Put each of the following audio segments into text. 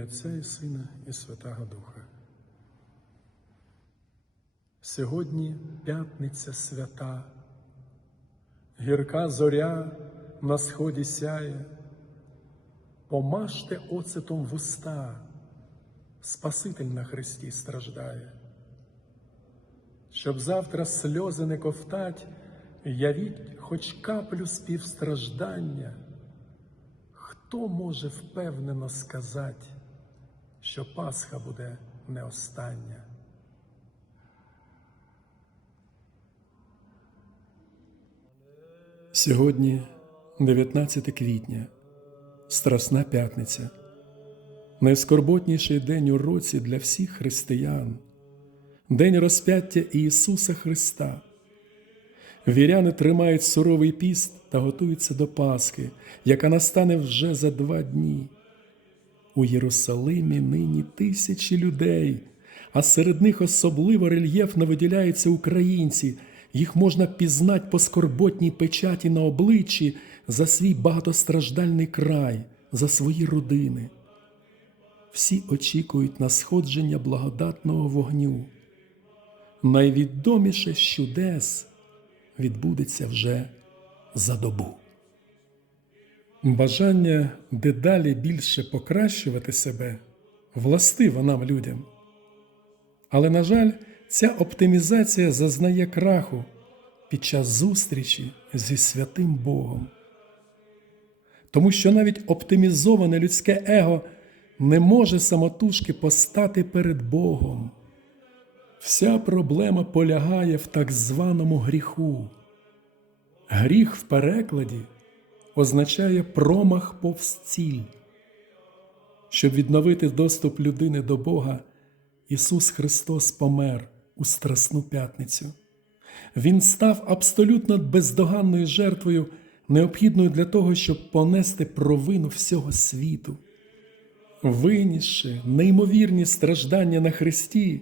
ім'я Отця і Сина і Святого Духа. Сьогодні п'ятниця свята, гірка зоря на сході сяє, помажте оцетом вуста, Спаситель на Христі страждає. Щоб завтра сльози не ковтать, явіть хоч каплю співстраждання. Хто може впевнено сказати, що Пасха буде не остання? Сьогодні 19 квітня, Страсна п'ятниця, найскорботніший день у році для всіх християн, день розп'яття Ісуса Христа. Віряни тримають суровий піст та готуються до Пасхи, яка настане вже за два дні. У Єрусалимі нині тисячі людей, а серед них особливо рельєфно виділяються українці. Їх можна пізнати по скорботній печаті на обличчі за свій багатостраждальний край, за свої родини. Всі очікують на сходження благодатного вогню. Найвідоміше чудес відбудеться вже за добу. Бажання дедалі більше покращувати себе властиво нам людям. Але, на жаль, ця оптимізація зазнає краху під час зустрічі зі святим Богом. Тому що навіть оптимізоване людське его не може самотужки постати перед Богом. Вся проблема полягає в так званому гріху. Гріх в перекладі означає промах повз ціль. Щоб відновити доступ людини до Бога, Ісус Христос помер у Страсну п'ятницю. Він став абсолютно бездоганною жертвою, необхідною для того, щоб понести провину всього світу. Винісши неймовірні страждання на Христі,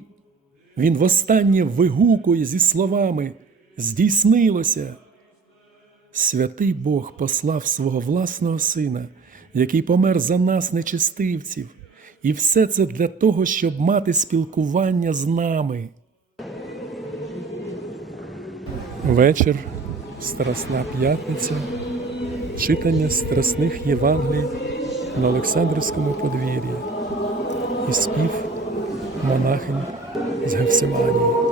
Він востаннє вигукує зі словами Здійснилося. Святий Бог послав свого власного Сина, який помер за нас, нечистивців, і все це для того, щоб мати спілкування з нами. Вечір, Страсна п'ятниця, читання страсних Євангелій на Олександрівському подвір'ї і спів монахинь з Гефсиманії.